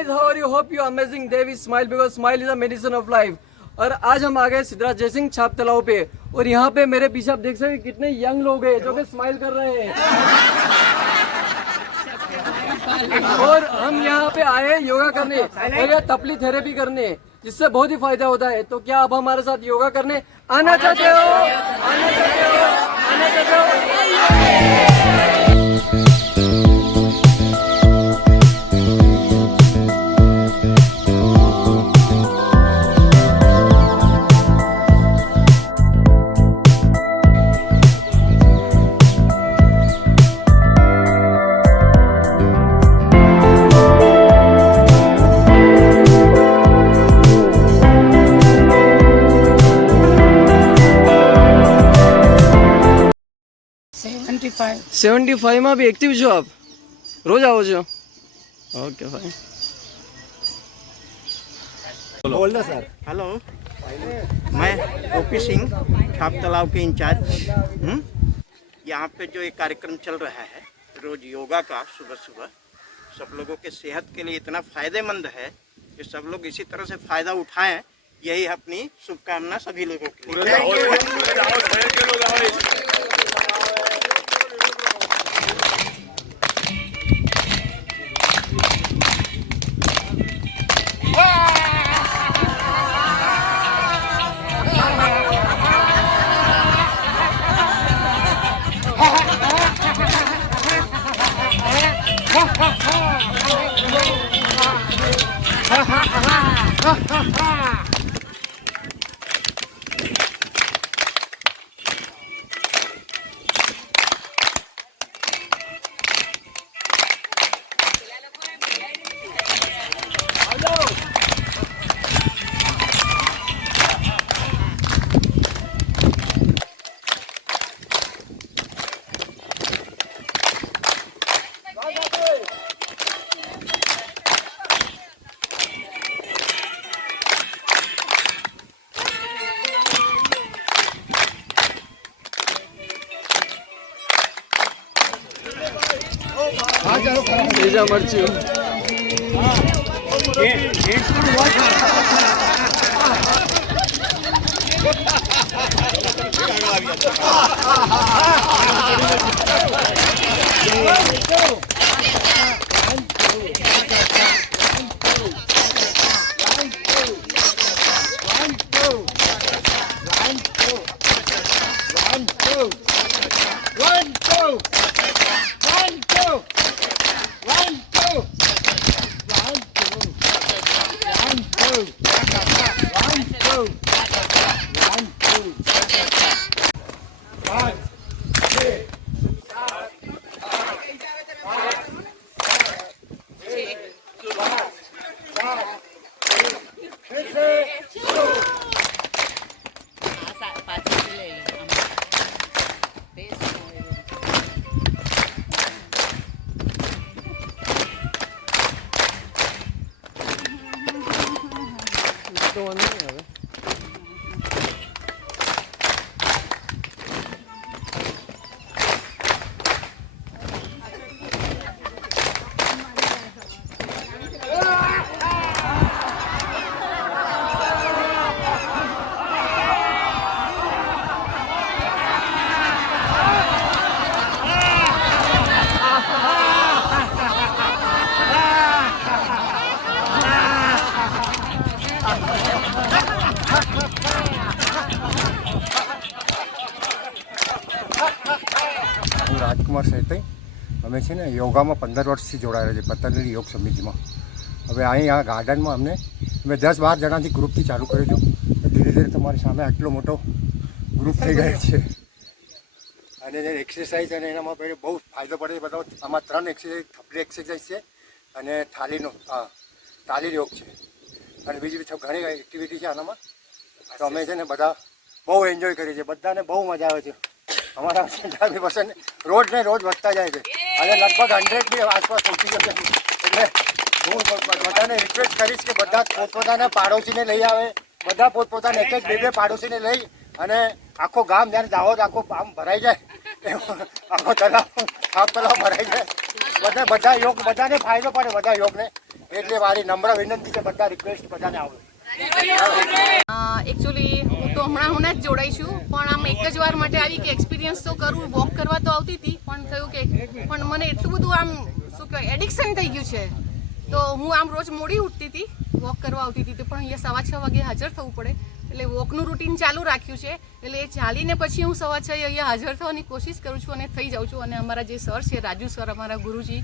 guys, how are you? Hope you are amazing. Devi smile because smile is a medicine of life. और आज हम आ गए सिद्धराज जयसिंह छाप तालाब पे और यहाँ पे मेरे पीछे आप देख सकते हैं कितने यंग लोग हैं जो कि स्माइल कर रहे हैं। और हम यहाँ पे आए योगा करने और तपली थेरेपी करने जिससे बहुत ही फायदा होता है। तो क्या आप हमारे साथ योगा करने आना चाहते हो? आना चाहते हो? आना चाहते हो? 75 માં બી એક્ટિવ છો આપ? રોજ આવો છો? Okay fine. बोल दो सर। हेलो, मैं ओपी सिंह छाप तालाब के इंचार्ज। यहाँ पे जो एक कार्यक्रम चल रहा है रोज योगा का सुबह सुबह सब लोगों के सेहत के लिए इतना फायदेमंद है कि सब लोग इसी तरह से फायदा उठाएं, यही अपनी शुभकामना सभी लोगों के लिए। तेजा मर्ची રાજકુમાર સહિત અમે છે ને યોગામાં 15 વર્ષથી જોડાયેલા છે પતંજલિ યોગ સમિતિમાં। હવે અહીં આ ગાર્ડનમાં અમે 10-12 જણાથી ગ્રુપથી ચાલુ કર્યું હતું। ધીરે ધીરે તમારી સામે આટલો મોટો ગ્રુપ થઈ ગયો છે અને જે એક્સરસાઇઝ અને એનામાં બહુ ફાયદો પડે છે બધો। આમાં 3 એક્સરસાઇઝ થપલી એક્સરસાઇઝ છે અને તાલી યોગ છે અને બીજી ઘણી એક્ટિવિટી છે આનામાં। તો અમે છે ને બધા બહુ એન્જોય કરીએ છીએ, બધાને બહુ મજા આવે છે। અમારા 50% રોજ ને રોજ વધતા જાય છે અને લગભગ 100 આસપાસ પહોંચી જશે। એટલે હું બધાને રિક્વેસ્ટ કરીશ કે બધા પોતપોતાના પાડોશીને લઈ આવે, બધા પોતપોતાના એક બે પાડોશીને લઈ અને આખો ગામ જ્યારે દાહોદ આખો આમ ભરાઈ જાય, આખો તલાવ ભરાઈ જાય, બધા યોગ બધાને ફાયદો પડે, બધા યોગને એટલે મારી નમ્ર વિનંતી છે બધા રિક્વેસ્ટ બધાને આવો. એકચ્યુઅલી હું તો હમણાં જ જોડાઈ છું, પણ આમ એક જ વાર માટે આવી કે એક્સપિરિયન્સ તો કરું. વોક કરવા તો આવતી હતી, પણ થયું કે પણ મને એટલું બધું આમ શું કહેવાય એડિક્શન થઈ ગયું છે. તો હું આમ રોજ મોડી ઉઠતી હતી, વોક કરવા આવતી હતી, તો પણ અહીંયા 6:15 વાગે હાજર થવું પડે, એટલે વોકનું રૂટીન ચાલુ રાખ્યું છે. એટલે એ ચાલીને પછી હું 6:15 અહીંયા હાજર થવાની કોશિશ કરું છું અને થઈ જાઉં છું. અને અમારા જે સર છે, રાજુ સર, અમારા ગુરુજી,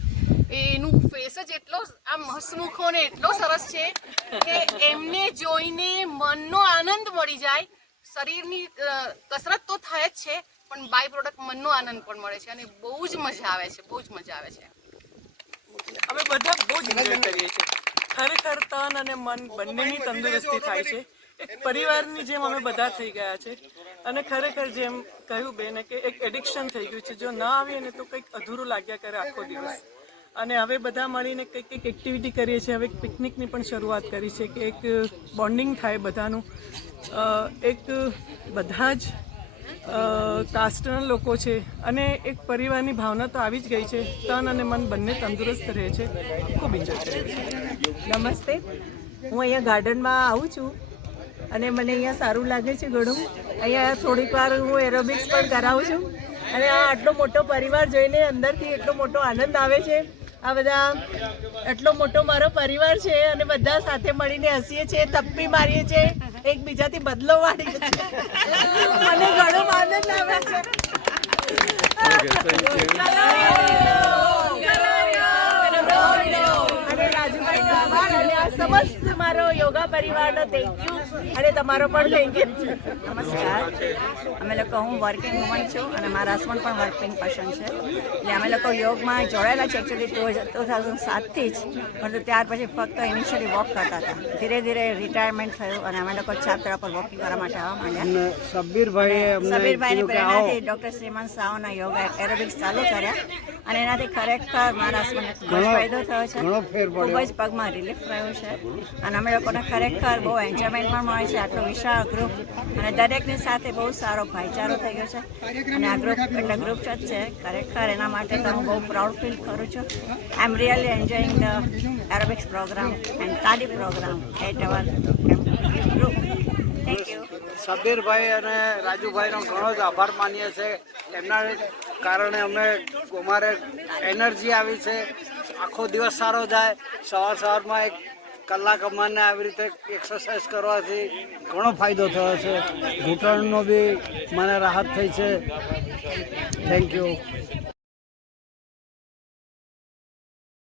એનું ફેસ જ એટલો આમ હસમુખો ને એટલો સરસ છે કે એમને જોઈને મનનો આનંદ મળી જાય. શરીરની કસરત તો થાય જ છે, પણ બાય પ્રોડક્ટ મનનો આનંદ પણ મળે છે અને બહુ જ મજા આવે છે, બહુ જ મજા આવે છે. અમે બધા બહુ જ એન્જોય કરીએ છીએ. ખરેખર તન અને મન બંનેની તંદુરસ્તી થાય છે. એક પરિવારની જેમ અમે બધા થઈ ગયા છે અને ખરેખર જેમ કહ્યું બેને કે એક એડિક્શન થઈ ગયું છે. જો ન આવીએ ને તો કંઈક અધૂરું લાગ્યા કરે આખો દિવસ. અને હવે બધા મળીને કંઈક એક્ટિવિટી કરીએ છીએ. હવે પિકનિકની પણ શરૂઆત કરી છે કે એક બોન્ડિંગ થાય બધાનું. એક બધા જ કાસ્ટના લોકો છે અને એક પરિવારની ભાવના તો આવી જ ગઈ છે. તન અને મન બંને તંદુરસ્ત રહે છે. ખૂબ એન્જોય કરીએ છીએ. નમસ્તે, હું અહીંયા ગાર્ડનમાં આવું છું અને મને અહીંયા સારું લાગે છે ઘણું. અહીંયા થોડીક વાર હું એરોબિક્સ પણ કરાવું છું અને આ આટલો મોટો પરિવાર જોઈને અંદરથી એટલો મોટો આનંદ આવે છે. આ બધા એટલો મોટો મારો પરિવાર છે અને બધા સાથે મળીને હસીએ છીએ, તપ્પી મારીએ છીએ, એકબીજાથી બદલો વાળીએ છીએ. મને ઘણો આનંદ આવે છે. અને રાજુભાઈનો આભાર અને આ સમસ્ત મારો યોગા પરિવારનો થેન્ક યુ અને તમારો પણ થેન્ક યુ. નમસ્કાર, અમે લોકો હું વર્કિંગ વુમન છું અને મારા હસબન્ડ પણ વર્કિંગ પર્સન છે. એટલે અમે લોકો યોગમાં જોડાયેલા છે એકચ્યુઅલી 2007થી જ, પરંતુ ત્યાર પછી ફક્ત ઇનિશિયલી વોક કરતા હતા. ધીરે ધીરે રિટાયરમેન્ટ થયું અને અમે લોકો છાપરા પર વોકિંગ કરવા માટે આવવા માંડ્યા. સબીરભાઈની પ્રેરણાથી ડૉક્ટર શ્રીમાન સાવના યોગા એરોબિક્સ ચાલુ કર્યા અને એનાથી ખરેખર મારા હસબન્ડને ખૂબ જ ફાયદો થયો છે. ખૂબ જ પગમાં રિલીફ રહ્યું છે અને અમે લોકોને ખરેખર બહુ એન્જોયમેન્ટ પણ મળે છે. આટલું વિશાળ ગ્રુપ અને દરેકની સાથે બહુ સારો ભાઈચારો થઈ ગયો છે અને આ ગ્રુપ એટલે ગ્રુપ જ છે. ખરેખર એના માટે તો હું બહુ પ્રાઉડ ફીલ કરું છું. I am really enjoying the aerobics programme and tali programme at our group. Thank you. Sabirbhai અને રાજુભાઈનો ઘણો જ આભાર માનીએ છીએ. એમના કારણે અમારે એનર્જી આવી છે. આખો દિવસ સારો જાય. સવારમાં એક કલાક અમને આવી રીતે એક્સરસાઇઝ કરવાથી ઘણો ફાયદો થયો છે. ઘૂંટણનો બી મને રાહત થઈ છે. Thank you.